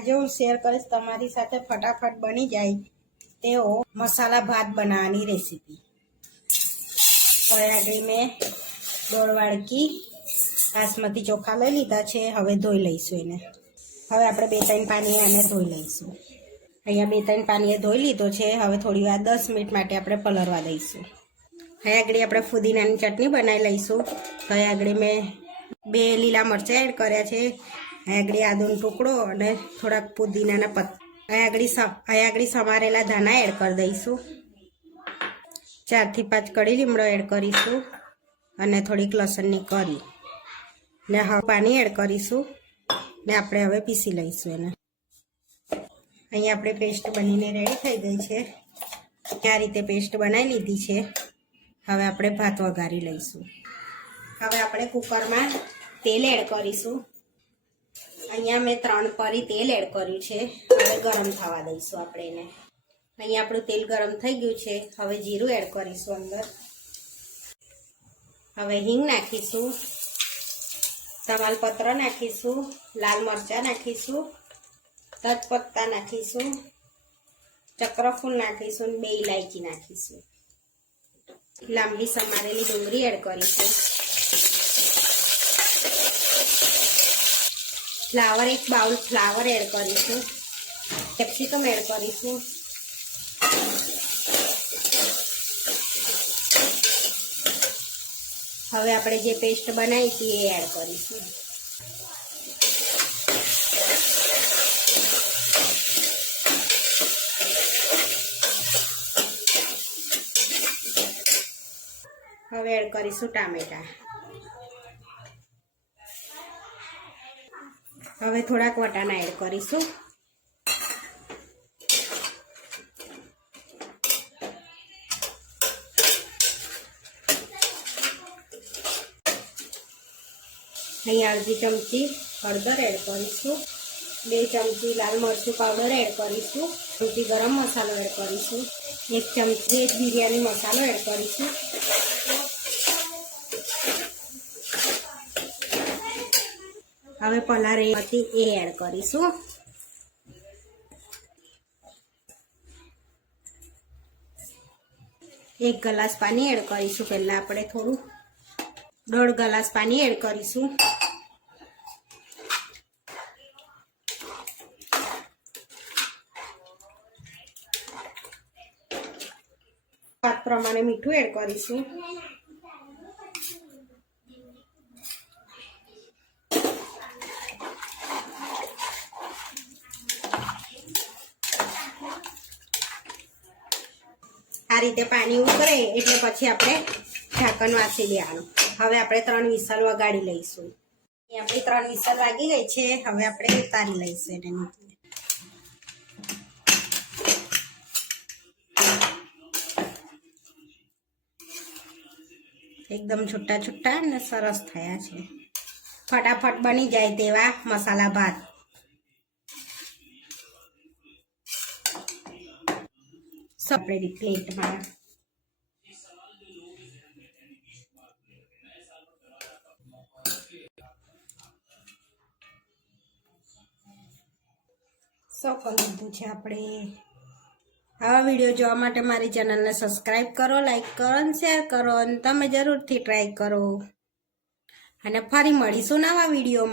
આજે હું શેર કરીશ તમારી સાથે ફટાફટ બની જાય તેવો મસાલા ભાત બનાવવાની રેસીપી આગળ મેં દોઢ વાડકી બાસમતી ચોખા લઈ લીધા છે, હવે ધોઈ લઈશું એને. હવે આપણે બે ત્રણ પાણી આને ધોઈ લઈશું. અહીંયા બે ત્રણ પાણીએ ધોઈ લીધો છે, હવે થોડી વાર દસ મિનિટ માટે આપણે પલરવા દઈશું. હવે આગળ આપણે ફુદીનાની ચટણી બનાવી લઈશું. હવે આગળ મેં બે લીલા મરચાં એડ કર્યા છે. અહીં આગળ, આદુનો ટુકડો અને થોડાક પુદીનાના પત અહીંયા આગળ અહીં આગળ સમારેલા ધાણા એડ કરી દઈશું. ચારથી પાંચ કડી લીમડો એડ કરીશું અને થોડીક લસણની કરી ને હવે પાણી એડ કરીશું ને આપણે હવે પીસી લઈશું એને. અહીંયા આપણે પેસ્ટ બનીને રેડી થઈ ગઈ છે. આ રીતે પેસ્ટ બનાવી લીધી છે. હવે આપણે ભાત વઘારી લઈશું. હવે આપણે કુકરમાં તેલ એડ કરીશું. અહીંયા મેં ત્રણ પરી તેલ એડ કર્યું છે. હવે ગરમ થવા દઈશું આપણે એને. અહીંયા આપણું તેલ ગરમ થઈ ગયું છે. હવે જીરું એડ કરીશું અંદર. હવે હિંગ નાખીશું. તમાલપત્ર નાખીશું. લાલ મરચાં નાખીશું. તજપત્તા નાખીશું. ચક્રફૂલ નાખીશું બે ઇલાયચી નાખીશું. લાંબી સમારેલી ડુંગળી એડ કરીશું. ફ્લાવર, એક બાઉલ ફ્લાવર એડ કરીશું. કેપ્સિકમ એડ કરીશું. હવે આપણે જે પેસ્ટ બનાવી હતી એ એડ કરીશું. હવે એડ કરીશું ટામેટા. હવે થોડાક વટાણા એડ કરીશું. અહીંયા અડધી ચમચી હળદર એડ કરીશું. બે ચમચી લાલ મરચું પાવડર એડ કરીશું. ચમચી ગરમ મસાલો એડ કરીશું. એક ચમચી બિરયાની મસાલો એડ કરીશું. હવે પલારે હતી એ એડ કરીશું. એક ગ્લાસ પાણી એડ કરીશું. પહેલા આપણે થોડું દોઢ ગ્લાસ પાણી એડ કરીશું. સ્વાદ પ્રમાણે મીઠું એડ કરીશું. આ રીતે પાણી ઉતરે એટલે પછી આપણે ઢાંકણ વાસી દેવાનું હવે આપણે ત્રણ વિસલ વગાડી લઈશું. આપણી ત્રણ વિસલ વાગી ગઈ છે. હવે આપણે ઉતારી લઈશું એને નીચે. એકદમ છૂટા છૂટા અને સરસ થયા છે. ફટાફટ બની જાય તેવા મસાલા ભાત. સેપરેટ પ્લેટમાં સૌ કરી લીધું છે આપણે. આવા વીડિયો જોવા માટે મારી ચેનલને સબસ્ક્રાઈબ કરો લાઈક કરો અને શેર કરો અને તમે જરૂરથી ટ્રાય કરો. અને ફરી મળીશું નવા વીડિયો